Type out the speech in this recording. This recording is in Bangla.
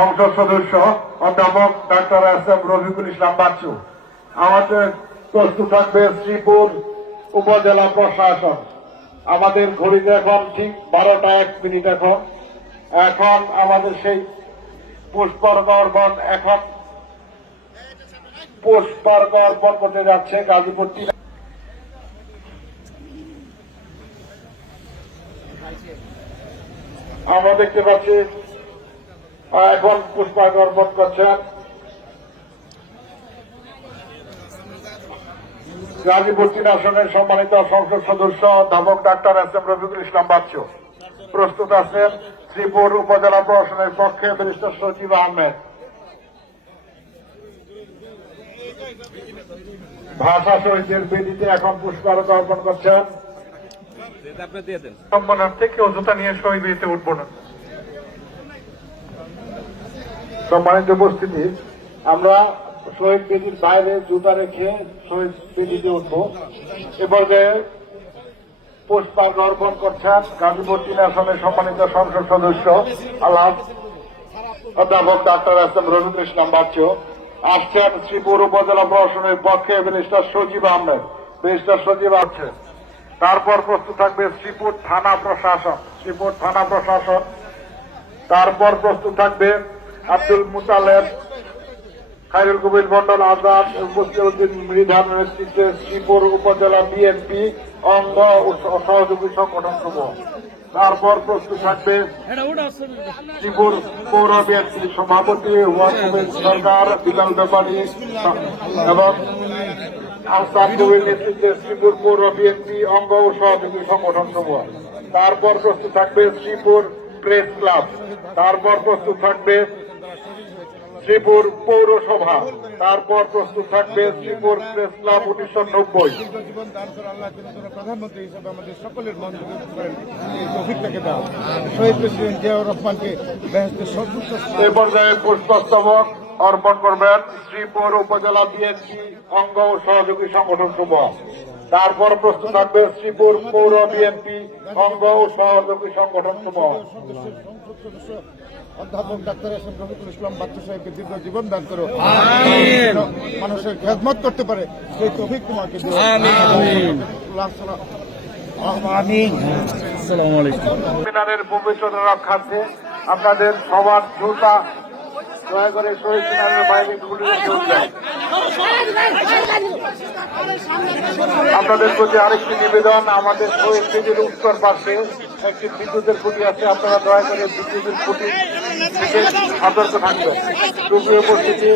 সংসদ সদস্য অধ্যাপক doctor S M Rafiqul Islam Bachchu. আমাদের প্রস্তুত থাকবে শ্রীপুর উপজেলা প্রশাসন। আমাদের ঘড়িতে এখন ঠিক 12টা 1 মিনিট। এখন আমাদের সেই পুষ্পার্ঘ অর্পণ করতে যাচ্ছে গাজীপুর। আমরা দেখতে পাচ্ছি এখন পুষ্পার্ঘ অর্পণ করছেন গাজীপুর 3 আসনের সম্মানিত সংসদ সদস্য অধ্যাপক doctor S M Rafiqul Islam Bachchu. প্রস্তুত আছেন শ্রীপুর উপজেলা প্রশাসনের পক্ষে ব্যারিস্টার সজীব আহমেদ। ভাষা শহীদের বেদিতে এখন পুষ্পার্ঘ অর্পণ করছেন। সম্মানার্থে কেউ জুতা নিয়ে শহীদ বেদিতে উঠব না। সম্মানিত উপস্থিতি, আমরা শহীদ বেদির বাইরে জুতা রেখে শহীদ বেদিতে উঠব। এ পর্যায়ে পুষ্পার্ঘ অর্পণ করছেন গাজীপুর 3 আসনের সম্মানিত সংসদ সদস্য অধ্যাপক doctor S M Rafiqul Islam Bachchu. আসছেন শ্রীপুর উপজেলা প্রশাসনের পক্ষে ব্যারিস্টার সজীব আহমেদ। আছেন। তারপর প্রস্তুত থাকবে শ্রীপুর থানা প্রশাসন। তারপর প্রস্তুত থাকবে আব্দুল মুতালেব, খায়রুল কবির মন্ডল আজাদ, মুস্তিউদ্দিন মৃধার নেতৃত্বে শ্রীপুর উপজেলা বিএনপি অঙ্গ ও সহযোগী সংগঠন সমূহ। তারপর প্রস্তুত থাকবে শ্রীপুর পৌর বিএনপি সভাপতি ওয়াকিবের সরকার, বিলাল ব্যাপারী এবং আহসান কবির নেতৃত্বে শ্রীপুর পৌর বিএনপি অঙ্গ ও সহযোগী সংগঠন সমূহ। তারপর প্রস্তুত থাকবে শ্রীপুর প্রেস ক্লাব। তারপর প্রস্তুত থাকবে শ্রীপুর পৌরসভা। তারপর প্রস্তুত থাকবে শ্রীপুর প্রেস ক্লাব 1990। প্রধানমন্ত্রী হিসেবে আমাদের সকলের মন করেন এই তৌফিকটাকে দাও। শহীদ প্রেসিডেন্ট জিয়াউর রহমানকে এই পর্যায়ে পুষ্পস্তবক অর্পণ করবেন শ্রীপুর উপজেলা বিএনপি অঙ্গ ও সহযোগী সংগঠন সমূহ। তারপর প্রস্তুত থাকবে শ্রীপুর পৌর বিএনপি অঙ্গ ও সহযোগী সংগঠন সমূহ। অধ্যাপক doctor S M Rafiqul Islam Bachchu সাহেবকে দীর্ঘ জীবন দান করো, মানুষের খেদমত করতে পারে সেই তৌফিক তোমাকে দিও। মিনারের পবিত্রতা রক্ষার্থে আপনাদের সবার জুতা দয়া করে শহীদ মিনারের বাইরে খুলে রেখে উঠবেন। আপনাদের প্রতি আরেকটি নিবেদন, আমাদের শহীদ বেদির উত্তর পাশে একটি বিদ্যুতের খুঁটি আছে। আপনারা দয়া করে বিদ্যুতের খুঁটি থেকে সতর্ক থাকবেন। সুপ্রিয় উপস্থিতি,